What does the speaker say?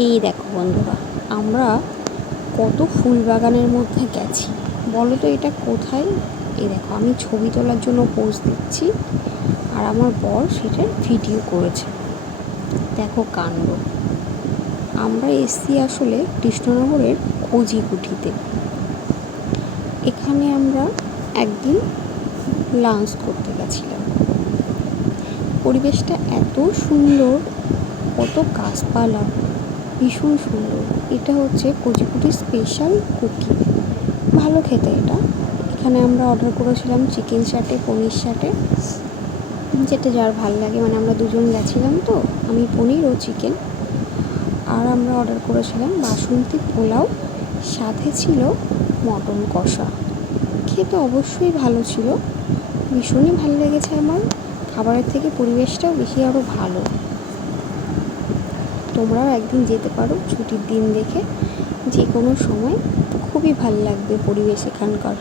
এই দেখো বন্ধুরা, আমরা কত ফুল বাগানের মধ্যে গেছি। বলো তো এটা কোথায়? এই দেখো, আমি ছবি তোলার জন্য পোজ দিচ্ছি, আর আমার বর সেটার ভিডিও করেছে। দেখো কাণ্ড। আমরা এসছি আসলে কৃষ্ণনগরের কোজিকুঠিতে এখানে আমরা একদিন লাঞ্চ করতে গেছিলাম। পরিবেশটা এত সুন্দর, কত গাছপালা। ভীষণ সুন্দর। এটা হচ্ছে কচিকুটি স্পেশাল কুকি ভালো খেতে এটা। এখানে আমরা অর্ডার করেছিলাম চিকেন চাটে পনির চাটে যেটা যার ভালো লাগে মানে আমরা দুজন গেছিলাম তো, আমি পনির ও চিকেন আর আমরা অর্ডার করেছিলাম বাসন্তী পোলাও, সাথে ছিল মটন কষা। খেতে অবশ্যই ভালো ছিল। ভীষণই ভালো লেগেছে আমার। খাবারের থেকে পরিবেশটাও বেশি আরও ভালো। তোমরাও একদিন যেতে পারো ছুটির দিন দেখে যে কোনো সময় খুবই ভালো লাগবে পরিবেশ এখানকার।